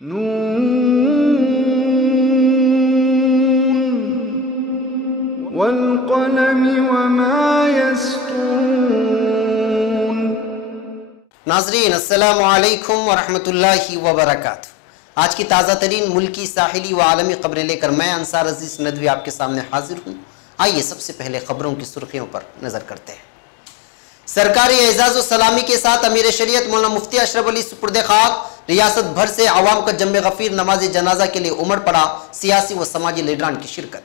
نون والقلم وما يسطرون۔ ناظرین السلام علیکم ورحمۃ اللہ وبرکاتہ۔ آج کی تازہ ترین ملکی، ساحلی و عالمی خبریں لے کر میں انصار عزیز ندوی آپ کے سامنے حاضر ہوں۔ آئیے سب سے پہلے خبروں کی سرخیوں پر نظر کرتے ہیں۔ سرکاری اعزاز و سلامی کے ساتھ امیر شریعت مولانا مفتی اشرف علی سپرد خاک ریاست بھر سے عوام کا جم غفیر نماز جنازہ کے لیے امڑ پڑا، سیاسی و سماجی لیڈران کی شرکت۔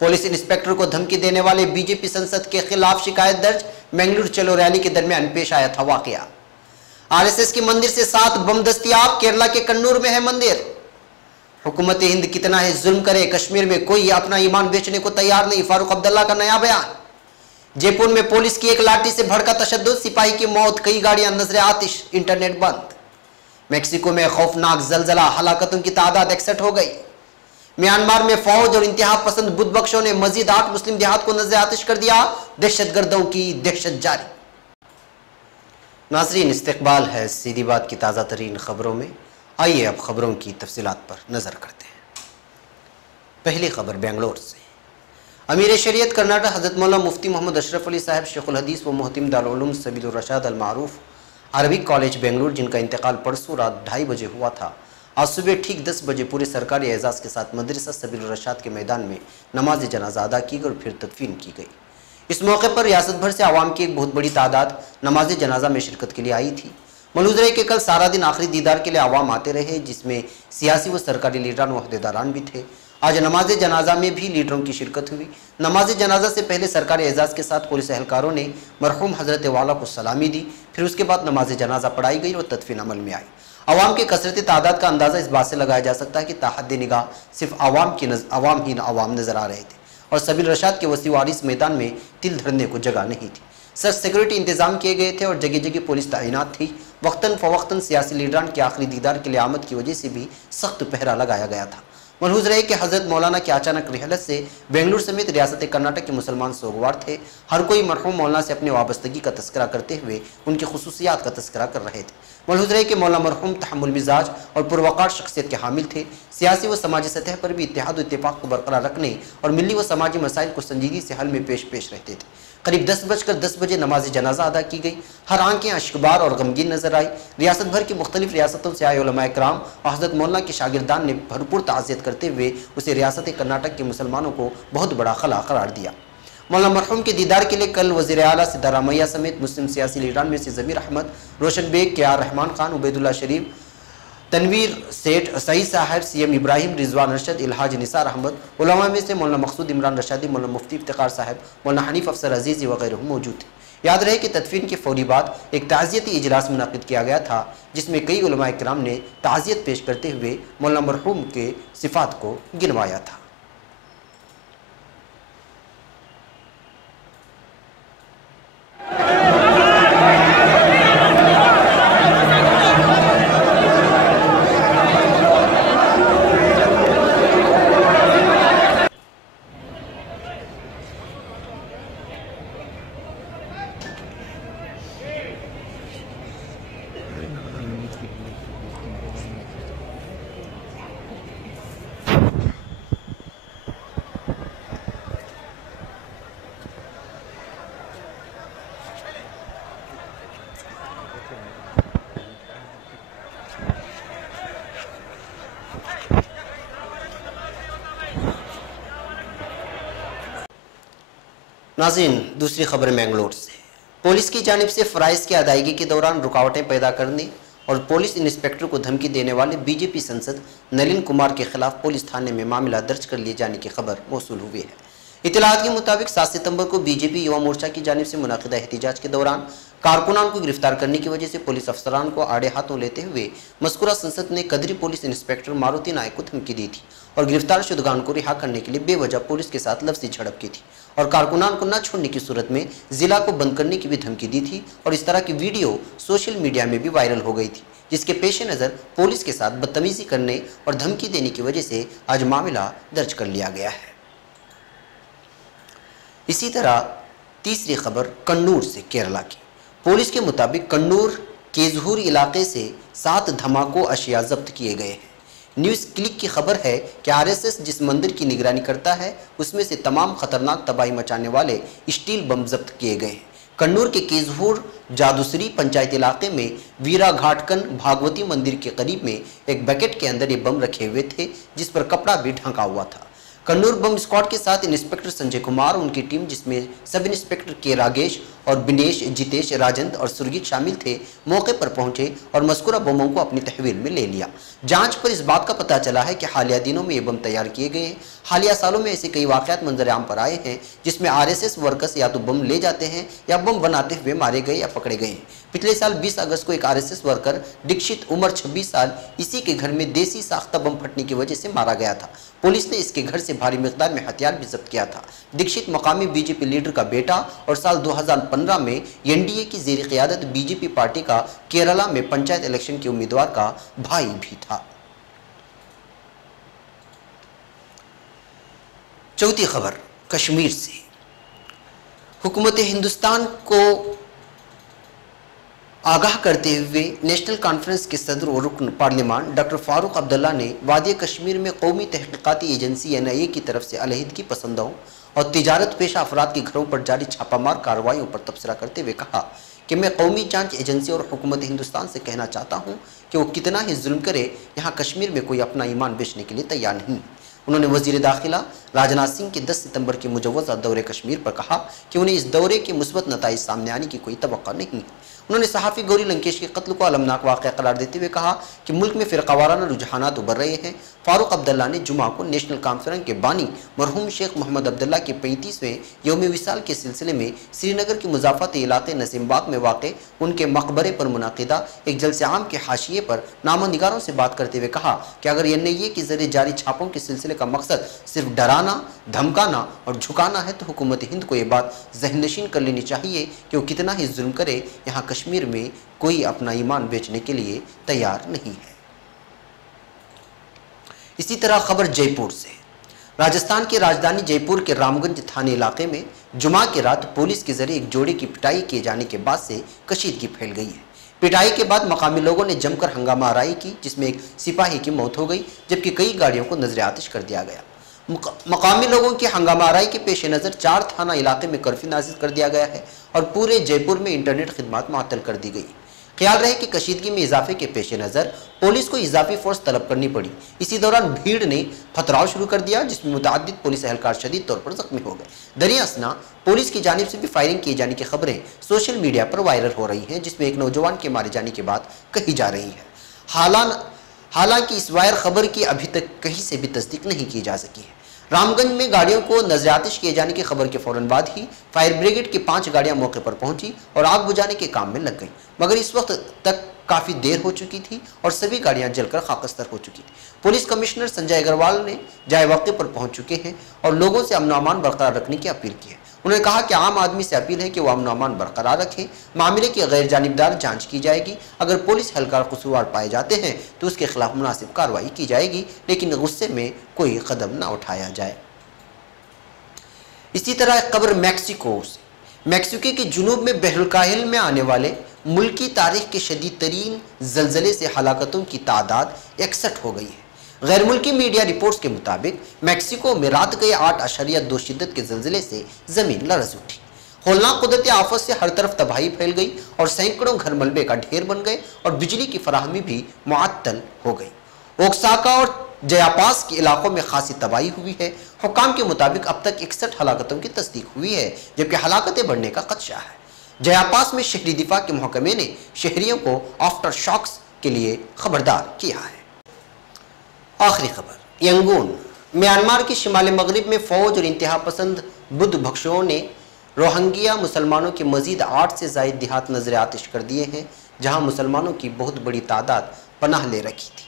پولیس انسپکٹر کو دھمکی دینے والے بی جے پی سنسد کے خلاف شکایت درج، بنگلور چلو ریلی کے درمیان پیش آیا تھا واقعہ۔ آر ایس ایس کی مندر سے 7 بم دستیاب، کیرلا کے کنور میں ہے مندر۔ حکومت ہند کتنا ہے ظلم کرے، کشمیر میں کوئی اپنا ایمان بیچنے کو تیار نہیں، فاروق عبداللہ کا نیا بیان۔ جے پور میں پولیس کی ایک لاٹھی سے بھڑکا تشدد، سپاہی کی موت، کئی گاڑیاں نظر آتش، انٹرنیٹ بند۔ میکسیکو میں خوفناک زلزلہ، ہلاکتوں کی تعداد 61 ہو گئی۔ میانمار میں فوج اور انتہا پسند بدھ بخشوں نے مزید 8 مسلم دیہات کو نظر آتش کر دیا، دہشت گردوں کی دہشت جاری۔ ناظرین استقبال ہے سیدھی بات کی تازہ ترین خبروں میں۔ آئیے اب خبروں کی تفصیلات پر نظر کرتے ہیں۔ پہلی خبر بنگلور سے۔ امیر شریعت کرناٹک حضرت مولانا مفتی محمد اشرف علی صاحب شیخ الحدیث و محتم دارالعلوم سبیل الرشاد المعروف عربک کالج بنگلور، جن کا انتقال پرسوں رات 2:30 بجے ہوا تھا، آج صبح ٹھیک 10 بجے پورے سرکاری اعزاز کے ساتھ مدرسہ سبیل الرشاد کے میدان میں نماز جنازہ ادا کی گئی اور پھر تدفین کی گئی۔ اس موقع پر ریاست بھر سے عوام کی ایک بہت بڑی تعداد نماز جنازہ میں شرکت کے لیے آئی تھی۔ ملحوظ ہے کہ کل سارا دن آخری دیدار کے لیے عوام آتے رہے، جس میں سیاسی و سرکاری لیڈران و عہدیداران بھی تھے۔ آج نماز جنازہ میں بھی لیڈروں کی شرکت ہوئی۔ نماز جنازہ سے پہلے سرکاری اعزاز کے ساتھ پولیس اہلکاروں نے مرحوم حضرت والا کو سلامی دی، پھر اس کے بعد نماز جنازہ پڑھائی گئی اور تدفین عمل میں آئی۔ عوام کے کثرتی تعداد کا اندازہ اس بات سے لگایا جا سکتا ہے کہ تحت نگاہ صرف عوام نظر آ رہے تھے اور سبیل الرشاد کے وسیع و عریض میدان میں تل دھرنے کو جگہ نہیں تھی۔ سخت سیکورٹی انتظام کیے گئے تھے اور جگہ جگہ پولیس تعینات تھی۔ وقتاً فوقتاً سیاسی لیڈران کے آخری دیدار کے لیے آمد کی وجہ سے بھی سخت پہرا لگایا گیا تھا۔ ملحوظ رہے کہ حضرت مولانا کی اچانک رحلت سے بنگلور سمیت ریاست کرناٹک کے مسلمان سوگوار تھے۔ ہر کوئی مرحوم مولانا سے اپنی وابستگی کا تذکرہ کرتے ہوئے ان کی خصوصیات کا تذکرہ کر رہے تھے۔ ملحوظ رہے کہ مولانا مرحوم تحمل مزاج اور پروقار شخصیت کے حامل تھے۔ سیاسی و سماجی سطح پر بھی اتحاد و اتفاق کو برقرار رکھنے اور ملی و سماجی مسائل کو سنجیدگی سے حل میں پیش رہتے تھے۔ قریب 10:10 بجے نماز جنازہ ادا کی گئی۔ ہر آنکھیں اشکبار اور غمگین نظر آئی۔ ریاست بھر کی مختلف ریاستوں سے آئے علماء کرام اور حضرت مولانا کے شاگردان نے بھرپور تعزیت کرتے ہوئے اسے ریاست کرناٹک کے مسلمانوں کو بہت بڑا خلا قرار دیا۔ مولانا مرحوم کے دیدار کے لیے کل وزیر اعلیٰ سدھارمیہ سمیت مسلم سیاسی لیڈران میں سے ضمیر احمد، روشن بیگ، کے آر رحمان خان، عبید اللہ شریف، تنویر سیٹھ، سعید صاحب، سی ایم ابراہیم، رضوان ارشد، الحاج نثار احمد، علماء میں سے مولانا مقصود عمران رشادی، مولانا مفتی افتخار صاحب، مولانا حنیف افسر عزیزی وغیرہ موجود تھے۔ یاد رہے کہ تدفین کے فوری بعد ایک تعزیتی اجلاس منعقد کیا گیا تھا، جس میں کئی علماء کرام نے تعزیت پیش کرتے ہوئے مولانا مرحوم کے صفات کو گنوایا تھا۔ ناظرین دوسری خبر بنگلور سے۔ پولیس کی جانب سے فرائض کی ادائیگی کے دوران رکاوٹیں پیدا کرنے اور پولیس انسپکٹر کو دھمکی دینے والے بی جے پی سنسد نلین کمار کے خلاف پولیس تھانے میں معاملہ درج کر لیے جانے کی خبر موصول ہوئی ہے۔ اطلاعات کے مطابق 7 ستمبر کو بی جے پی یووا مورچہ کی جانب سے منعقدہ احتجاج کے دوران کارکنان کو گرفتار کرنے کی وجہ سے پولیس افسران کو آڑے ہاتھوں لیتے ہوئے مذکورہ سنسد نے قدری پولیس انسپکٹر ماروتی نائک کو دھمکی دی تھی اور گرفتار شدگان کو رہا کرنے کے لیے بے وجہ پولیس کے ساتھ لفظی جھڑپ کی تھی اور کارکنان کو نہ چھوڑنے کی صورت میں ضلع کو بند کرنے کی بھی دھمکی دی تھی اور اس طرح کی ویڈیو سوشل میڈیا میں بھی وائرل ہو گئی تھی، جس کے پیش نظر پولیس کے ساتھ بدتمیزی کرنے اور دھمکی دینے کی وجہ سے آج معاملہ درج کر لیا گیا ہے۔ اسی طرح تیسری خبر کنور سے کیرلا کی۔ پولیس کے مطابق کنور केजहूर इलाके से 7 धमाको अशिया जब्त किए गए हैं। न्यूज़ क्लिक की खबर है कि आरएसएस जिस मंदिर की निगरानी करता है उसमें से तमाम खतरनाक तबाही मचाने वाले स्टील बम जब्त किए गए हैं। कन्नूर के केजहूर जादूसरी पंचायत इलाके में वीरा घाटकन भागवती मंदिर के करीब में एक बकेट के अंदर ये बम रखे हुए थे, जिस पर कपड़ा भी ढका हुआ था। कन्नूर बम स्क्वाड के साथ इंस्पेक्टर संजय कुमार, उनकी टीम जिसमें सब इंस्पेक्टर के रागेश और बिनेश, जितेश, राजेंद्र और सुरजीत शामिल थे, मौके पर पहुंचे और मज़कूरा बमों को अपनी तहवील में ले लिया। जांच पर इस बात का पता चला है कि हालिया दिनों में ये बम तैयार किए गए हैं। हालिया सालों में ऐसे कई वाक़यात मंजर आम पर आए हैं जिसमें आरएसएस वर्कर्स या तो बम ले जाते हैं या बम बनाते हुए मारे गए या पकड़े गए हैं। पिछले साल 20 अगस्त को एक आरएसएस वर्कर दीक्षित, उम्र 26 साल, इसी के घर में देसी साख्ता बम फटने की वजह से मारा गया था। पुलिस ने इसके घर से भारी मिकदार में हथियार भी जब्त किया था। दीक्षित मकामी बीजेपी लीडर का बेटा और साल 2015 में एनडीए की ज़ेर क़यादत बीजेपी पार्टी का केरला में पंचायत इलेक्शन के उम्मीदवार का भाई भी था। चौथी खबर कश्मीर से। हुकूमत हिंदुस्तान को आगाह करते हुए नेशनल कॉन्फ्रेंस के सदर और रुकन पार्लियामान डॉक्टर फारूक अब्दुल्ला ने वादी कश्मीर में कौमी तहकीकाती एजेंसी एनआईए की तरफ से अलहदगी पसंदों और तिजारत पेशा अफराद के घरों पर जारी छापामार कार्रवाइयों पर तबसरा करते हुए कहा कि मैं कौमी जांच एजेंसी और हुकूमत हिंदुस्तान से कहना चाहता हूं कि वो कितना ही जुल्म करे, यहाँ कश्मीर में कोई अपना ईमान बेचने के लिए तैयार नहीं। उन्होंने वज़ीर दाखिला राजनाथ सिंह के 10 सितंबर के मुजव्वज़ा दौरे कश्मीर पर कहा कि उन्हें इस दौरे के मुस्बत नताइज सामने आने की कोई तवक्को नहीं। उन्होंने सहाफ़ी गौरी लंकेश के कत्ल को अलमनाक वाक़या करार देते हुए कहा कि मुल्क में फ़िरक़ावाराना रुझानात उभर रहे हैं। फारूक अब्दुल्ला ने जुमा को नेशनल कॉन्फ्रेंस के बानी मरहूम शेख मोहम्मद अब्दुल्ला के 35वें यौम विसाल के सिलसिले में श्रीनगर के मुज़ाफ़ाती इलाके नसीमबाग में वाक़ उनके मकबरे पर मुनाकिदा एक जलसे आम के हाशिए पर नामनिगारों से बात करते हुए कहा कि अगर एनआईए के ज़रिए जारी छापों के सिलसिले का मकसद सिर्फ डराना, धमकाना और झुकाना है तो हुकूमत हिंद को ये बात ज़हननशीन कर लेनी चाहिए कि वो कितना ही जुल्म करे, यहाँ कश्मीर में कोई अपना ईमान बेचने के लिए तैयार नहीं है। इसी तरह खबर जयपुर से। राजस्थान की राजधानी जयपुर के रामगंज थाने इलाके में जुमा की रात पुलिस के जरिए एक जोड़े की पिटाई किए जाने के बाद से कशीदगी फैल गई है। पिटाई के बाद मकामी लोगों ने जमकर हंगामा आराई की, जिसमें एक सिपाही की मौत हो गई जबकि कई गाड़ियों को नजर आतिश कर दिया गया। मकामी लोगों की हंगामा आराई के पेश नज़र 4 थाना इलाके में कर्फ्यू नाजिल कर दिया गया है और पूरे जयपुर में इंटरनेट खिदमत मुअत्तल कर दी गई। ख्याल रहे कि कशीदगी में इजाफे के पेश नज़र पुलिस को इजाफी फोर्स तलब करनी पड़ी। इसी दौरान भीड़ ने पथराव शुरू कर दिया, जिसमें मुतअद्दिद पुलिस एहलकार शदीद तौर पर जख्मी हो गए। दरिया असना पुलिस की जानिब से भी फायरिंग किए जाने की खबरें सोशल मीडिया पर वायरल हो रही हैं, जिसमें एक नौजवान के मारे जाने की बात कही जा रही है। हालांकि इस वायर खबर की अभी तक कहीं से भी तस्दीक नहीं की जा सकी है। रामगंज में गाड़ियों को नजरातिश किए जाने की खबर के फौरन बाद ही फायर ब्रिगेड की 5 गाड़ियां मौके पर पहुंची और आग बुझाने के काम में लग गई, मगर इस वक्त तक काफ़ी देर हो चुकी थी और सभी गाड़ियां जलकर खाकस्तर हो चुकी थी। पुलिस कमिश्नर संजय अग्रवाल ने जाए मौके पर पहुंच चुके हैं और लोगों से अमन अमान बरकरार रखने की अपील की है। उन्होंने कहा कि आम आदमी से अपील है कि वो अमन अमान बरकरार रखें। मामले की गैर जानिबदार जांच की जाएगी। अगर पुलिस एहलकार कसूरवार पाए जाते हैं तो उसके खिलाफ मुनासिब कार्रवाई की जाएगी, लेकिन गुस्से में कोई कदम न उठाया जाए। इसी तरह एक खबर मैक्सिको से। मैक्सिको के जुनूब में बहरुल-काहिल में आने वाले मुल्की तारीख के शदीद तरीन जलजले से हलाकतों की तादाद 61 हो गई है। गैर मुल्की मीडिया रिपोर्ट्स के मुताबिक मैक्सिको में रात गए 8.2 शिद्दत के जलजले से जमीन लरज उठी। होलनाक कुदरती आफत से हर तरफ तबाही फैल गई और सैकड़ों घर मलबे का ढेर बन गए और बिजली की फराहमी भी मुअत्तल हो गई। ओक्साका और जयापास के इलाकों में खासी तबाही हुई है। हुकाम के मुताबिक अब तक 61 हलाकतों की तस्दीक हुई है, जबकि हलाकतें बढ़ने का खदशा है। जयापास में शहरी दिफा के महकमे ने शहरियों को आफ्टर शॉक्स के लिए खबरदार किया है। आखिरी खबर यंगून। म्यांमार के शिमाल मगरिब में फौज और इंतहा पसंद बुद्ध भक्षुओं ने रोहिंग्या मुसलमानों के मजीद 8 से ज़ायद देहात नजर आतिश कर दिए हैं, जहां मुसलमानों की बहुत बड़ी तादाद पनाह ले रखी थी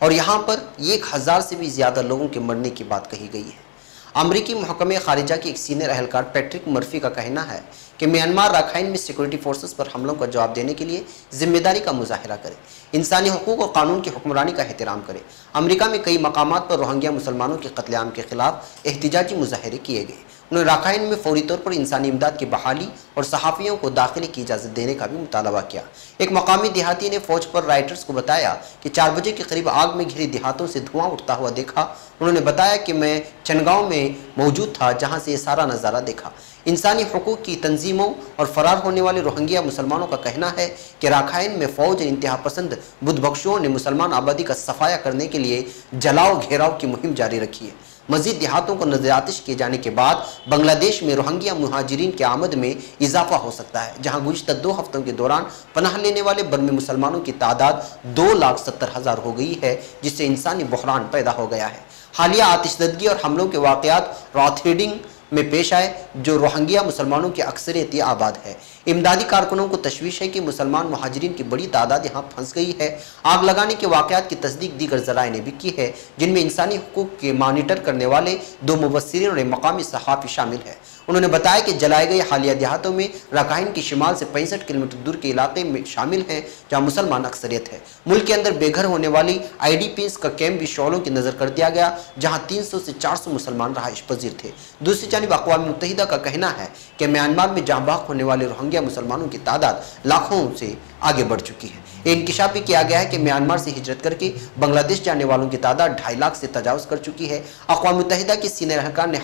और यहाँ पर 1000 से भी ज़्यादा लोगों के मरने की बात कही गई है। अमरीकी महकमे खारिजा के एक सीनियर एहलकार पैट्रिक मर्फी का कहना है कि म्यांमार राखाइन में सिक्योरिटी फोर्सेस पर हमलों का जवाब देने के लिए जिम्मेदारी का मुजाहिरा करे, इंसानी हकूक़ और कानून की हुक्मरानी का एहतराम करे। अमरीका में कई मकामात पर रोहिंग्या मुसलमानों के कत्लेआम के खिलाफ एहतिजाजी मुजाहरे किए गए। उन्होंने राखाइन में फौरी तौर पर इंसानी इमदाद की बहाली और सहाफ़ियों को दाखिले की इजाज़त देने का भी मुतालबा किया। एक मकामी देहाती ने फौज पर राइटर्स को बताया कि 4 बजे के करीब आग में घिरे देहातों से धुआं उठता हुआ देखा। उन्होंने बताया कि मैं चनगांव में मौजूद था, जहां से ये सारा नज़ारा देखा। इंसानी हुकूक की तंजीमों और फरार होने वाले रोहिंग्या मुसलमानों का कहना है कि राखाइन में फ़ौज इंतहा पसंद बुद्धिबख्शुओं ने मुसलमान आबादी का सफाया करने के लिए जलाओ घेराव की मुहिम जारी रखी है। मज़ीद देहातों को नज़रआतिश किए जाने के बाद बांग्लादेश में रोहिंग्या मुहाजिरीन की आमद में इजाफा हो सकता है, जहां गुज़िश्ता 2 हफ्तों के दौरान पनाह लेने वाले बर्मी मुसलमानों की तादाद 2,70,000 हो गई है, जिससे इंसानी बहरान पैदा हो गया है। हालिया आतिशदगी और हमलों के वाक़यात रॉथरीडिंग में पेश आए, जो रोहिंग्या मुसलमानों की अक्सरियत आबाद है। इमदादी कारकुनों को तशवीश है कि मुसलमान मुहाजिरीन की बड़ी तादाद यहाँ फंस गई है। आग लगाने के वाक़यात की तस्दीक दीगर ज़राए ने भी की है, जिनमें इंसानी हुकूक के मॉनिटर करने वाले 2 मुबस्सिरीन और एक मकामी सहाफ़ी शामिल है। उन्होंने बताया कि जलाए गए हालिया देहातों में राखाइन की शिमाल से 65 किलोमीटर दूर के इलाके में शामिल हैं, जहाँ मुसलमान अक्सरियत है। मुल्क के अंदर बेघर होने वाली IDPs का कैंप भी शोलों की नज़र कर दिया गया, जहाँ 300 से 400 मुसलमान रहाइश पजीर थे। दूसरी जानिब अक़वाम मुत्तहिदा का कहना है कि म्यांमार में जहाँ बाग होने वाले रोहिंग्या मुसलमानों की तादाद लाखों से आगे बढ़ चुकी है। ये इंकिशाफ भी किया गया है कि म्यांमार से हिजरत करके बांग्लादेश जाने वालों की तादाद 2.5 लाख से तजावज़ कर चुकी है। अक़वाम मुत्तहिदा के सीनियर अहलकार ने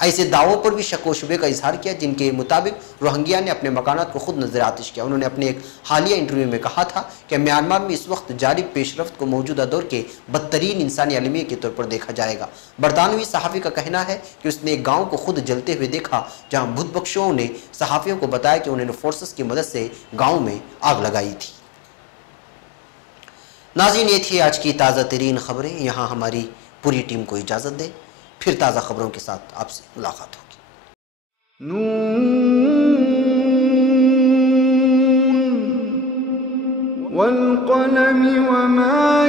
ऐसे दावों पर भी शक व शुबे का इजहार किया, जिनके मुताबिक रोहिंग्या ने अपने मकानात को खुद नजर आतिश किया। उन्होंने अपने एक हालिया इंटरव्यू में कहा था कि म्यांमार में इस वक्त जारी पेशरफ्त को मौजूदा दौर के बदतरीन इंसानी अलमिया के तौर पर देखा जाएगा। बरतानवी सहाफ़ी का कहना है कि उसने एक गाँव को खुद जलते हुए देखा, जहाँ बुद्धिबख्शुओं ने सहाफ़ियों को बताया कि उन्होंने फोर्सेस की मदद से गाँव में आग लगाई थी। नाज़रीन, ये थी आज की ताज़ा तरीन खबरें। यहाँ हमारी पूरी टीम को इजाज़त दें, फिर ताज़ा खबरों के साथ आपसे मुलाकात होगी। नून वल क़लम वमा